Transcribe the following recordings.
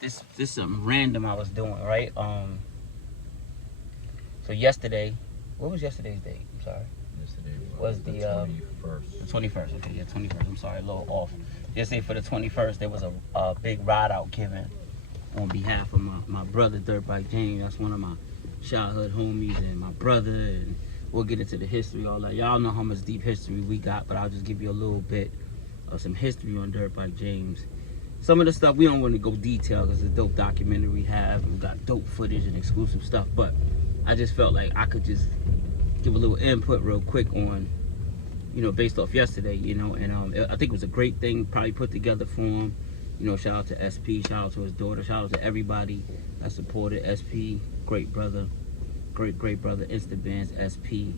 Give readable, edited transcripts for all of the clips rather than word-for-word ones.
this something random I was doing, right? So yesterday, what was yesterday's date? I'm sorry. Yesterday was the 21st. The 21st. Okay, yeah, 21st. I'm sorry, a little off. Yesterday for the 21st, there was a big ride out given on behalf of my brother Dirtbike James. That's one of my childhood homies and my brother, and we'll get into the history, all that. Y'all know how much deep history we got, but I'll just give you a little bit of some history on Dirtbike James. Some of the stuff we don't want to go detail because it's a dope documentary we have. We got dope footage and exclusive stuff, but I just felt like I could just give a little input real quick on, based off yesterday, and I think it was a great thing probably put together for him. Shout out to SP, shout out to his daughter, shout out to everybody that supported SP. Great brother, great brother. Instabands SP.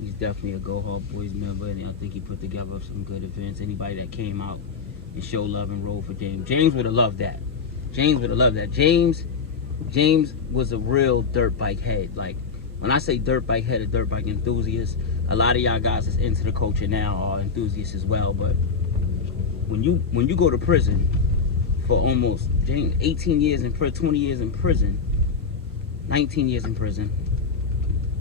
He's definitely a Gohardboyz member, and I think he put together some good events. Anybody that came out and showed love and rolled for James. James would have loved that. James would have loved that. James was a real dirt bike head. Like, when I say dirt bike head, a dirt bike enthusiast, a lot of y'all guys that's into the culture now are enthusiasts as well. But when you go to prison for almost 18 years in prison, 20 years in prison, 19 years in prison,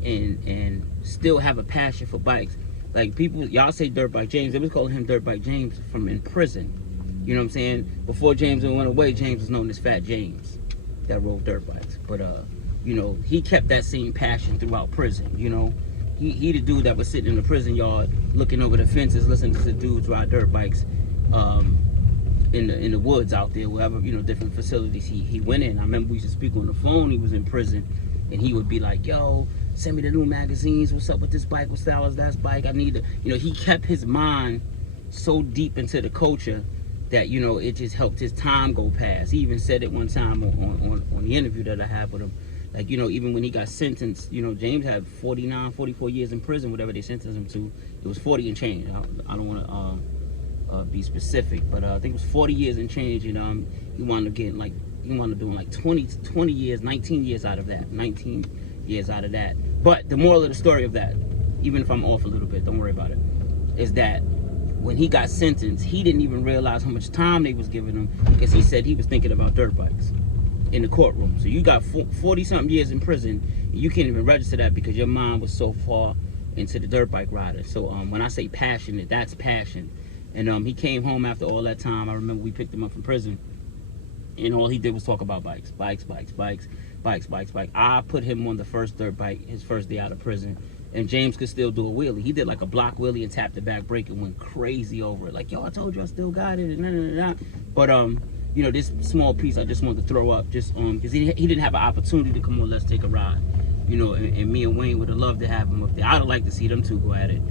and still have a passion for bikes. Like, people, y'all say Dirtbike James, they was calling him Dirtbike James from in prison. You know what I'm saying? Before James went away, James was known as Fat James that rode dirt bikes. But he kept that same passion throughout prison. He the dude that was sitting in the prison yard looking over the fences, listening to the dudes ride dirt bikes in the woods out there, wherever, different facilities he went in. I remember we used to speak on the phone. He was in prison, and he would be like, yo, send me the new magazines. What's up with this bike? What style is that bike? I need to, he kept his mind so deep into the culture that, it just helped his time go past. He even said it one time on the interview that I had with him. Like, even when he got sentenced, James had 49, 44 years in prison, whatever they sentenced him to. It was 40 and change. I don't want to be specific, but I think it was 40 years and change, and he wound up getting he wound up doing like 20 years, 19 years out of that. 19 years out of that. But the moral of the story of that, even if I'm off a little bit, don't worry about it, is that when he got sentenced, he didn't even realize how much time they was giving him, because he said he was thinking about dirt bikes in the courtroom. So you got 40-something years in prison, and you can't even register that because your mind was so far into the dirt bike riding. So when I say passionate, that's passion. And he came home after all that time. I remember we picked him up from prison, and all he did was talk about bikes. I put him on the first dirt bike his first day out of prison, and James could still do a wheelie. He did like a block wheelie and tapped the back brake and went crazy over it. Like, yo, I told you I still got it. And But this small piece I just wanted to throw up, just because he didn't have an opportunity to come on Let's Take a Ride. And me and Wayne would have loved to have him up there. I'd have liked to see them two go at it,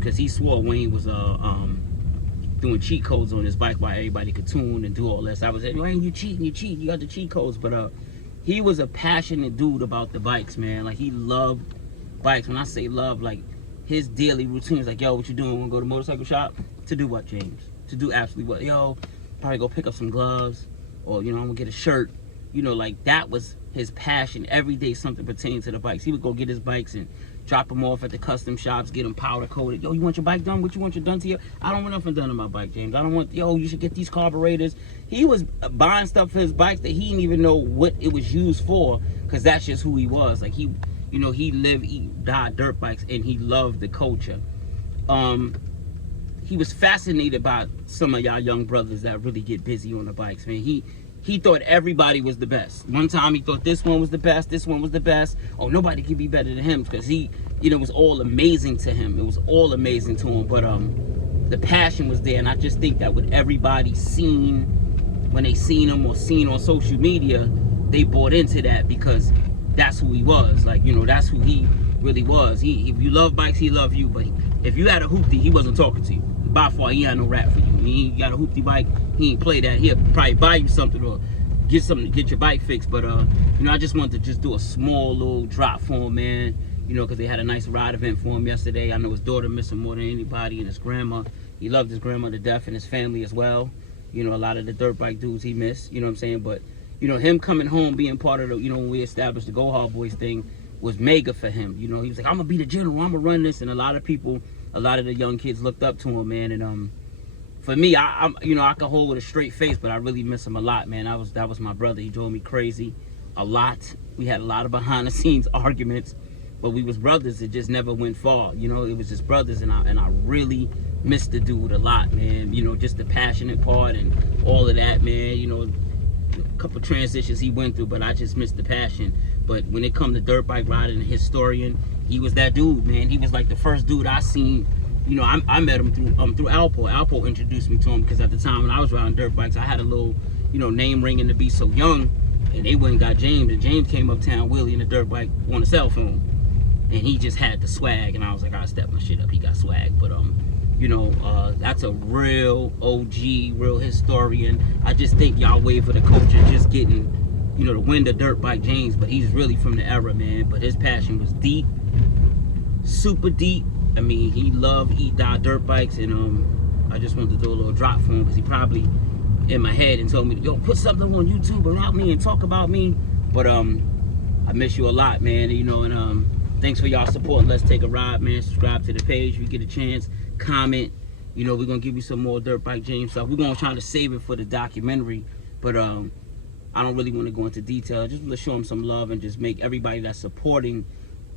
because he swore Wayne was doing cheat codes on his bike while everybody could tune and do all this. I was like, Wayne, you cheating, you got the cheat codes. But he was a passionate dude about the bikes, man. Like, he loved bikes. When I say love, like, his daily routine is like, yo, what you doing? Want to go to the motorcycle shop? To do what, James? To do absolutely what? Yo, probably go pick up some gloves, or, I'm gonna get a shirt. Like, that was his passion. Every day something pertaining to the bikes. He would go get his bikes and drop them off at the custom shops, get them powder coated. Yo, you want your bike done? What you want your done to you? I don't want nothing done to my bike, James. I don't want, yo, you should get these carburetors. He was buying stuff for his bikes that he didn't even know what it was used for, because that's just who he was. Like, he lived, he died dirt bikes, and he loved the culture. He was fascinated by some of y'all young brothers that really get busy on the bikes, man. He thought everybody was the best. One time he thought this one was the best, this one was the best. Oh, nobody could be better than him, because he, it was all amazing to him. It was all amazing to him. But the passion was there, and I just think that with everybody seen, when they seen him or seen on social media, they bought into that, because that's who he was. Like, that's who he really was. If you love bikes, he loved you. But if you had a hoopty, he wasn't talking to you. By far, he had no rap for you. He got a hoopty bike, he ain't play that. He'll probably buy you something or get something to get your bike fixed. But I just wanted to just do a small little drop for him, man. Because they had a nice ride event for him yesterday. I know his daughter missed him more than anybody, and his grandma. He loved his grandma to death, and his family as well. A lot of the dirt bike dudes he missed. You know what I'm saying? But him coming home, being part of the, when we established the Gohardboyz thing, was mega for him. He was like, I'm gonna be the general, I'm gonna run this. And a lot of people, a lot of the young kids looked up to him, man. And for me, I'm you know, I can hold with a straight face, but I really miss him a lot, man. That was my brother. He drove me crazy a lot. We had a lot of behind the scenes arguments, but we was brothers. It just never went far. You know, it was just brothers, and I really miss the dude a lot, man. You know, just the passionate part and all of that, man. You know, a couple transitions he went through, but I just missed the passion. But when it come to dirt bike riding and historian, he was that dude, man. He was like the first dude I seen. You know, I met him through Alpo. Alpo introduced me to him because at the time when I was riding dirt bikes, I had a little, you know, name ringing to be so young. And they went and got James, and James came uptown wheeling a dirt bike on a cell phone. And he just had the swag, and I was like, I step my shit up. He got swag, but you know, that's a real OG, real historian. I just think y'all wait for the culture just getting, you know, the wind of Dirt Bike James, but he's really from the era, man. But his passion was deep, super deep. I mean, he loved die dirt bikes, and I just wanted to do a little drop for him because he probably in my head and told me, yo, put something on YouTube about me and talk about me. But I miss you a lot, man. You know, and thanks for y'all support. Let's Take a Ride, man. Subscribe to the page if you get a chance. Comment. You know, we're gonna give you some more Dirt Bike James stuff. We're gonna try to save it for the documentary, but I don't really want to go into detail. Just want to show him some love and just make everybody that's supporting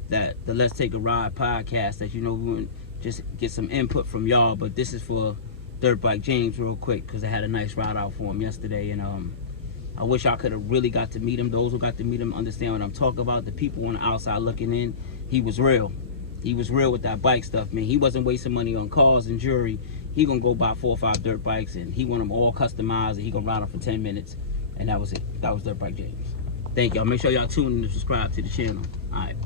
the Let's Take a Ride podcast, that, you know, we want to just get some input from y'all. But this is for Dirt Bike James real quick, because I had a nice ride out for him yesterday, and I wish I could have really got to meet him. Those who got to meet him understand what I'm talking about. The people on the outside looking in, he was real. He was real with that bike stuff, man. He wasn't wasting money on cars and jewelry. He gonna go buy 4 or 5 dirt bikes, and he want them all customized, and he gonna ride them for 10 minutes. And that was it. That was Dirt Bike James. Thank y'all. Make sure y'all tune in and subscribe to the channel. All right.